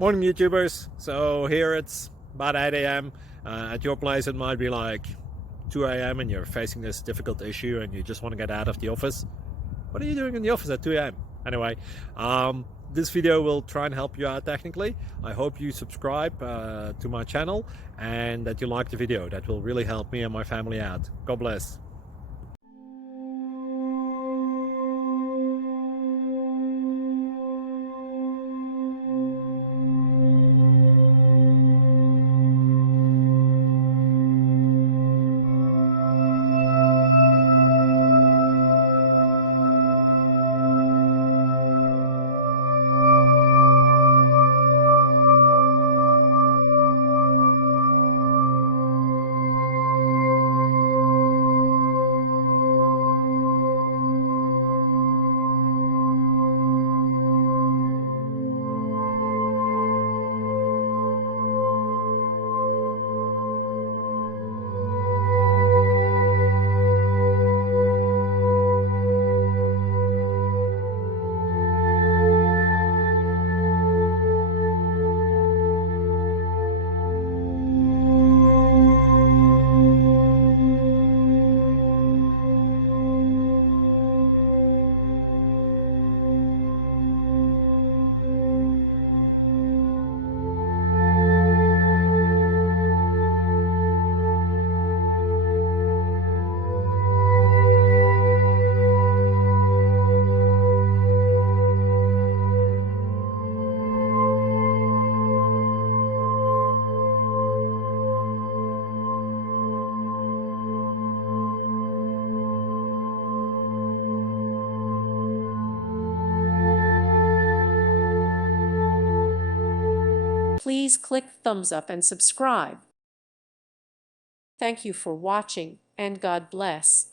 Morning YouTubers. So here it's about 8 a.m. At your place it might be like 2 a.m. and you're facing this difficult issue and you just want to get out of the office. What are you doing in the office at 2 a.m.? Anyway, this video will try and help you out technically. I hope you subscribe to my channel and that you like the video. That will really help me and my family out. God bless. Please click thumbs up and subscribe. Thank you for watching, and God bless.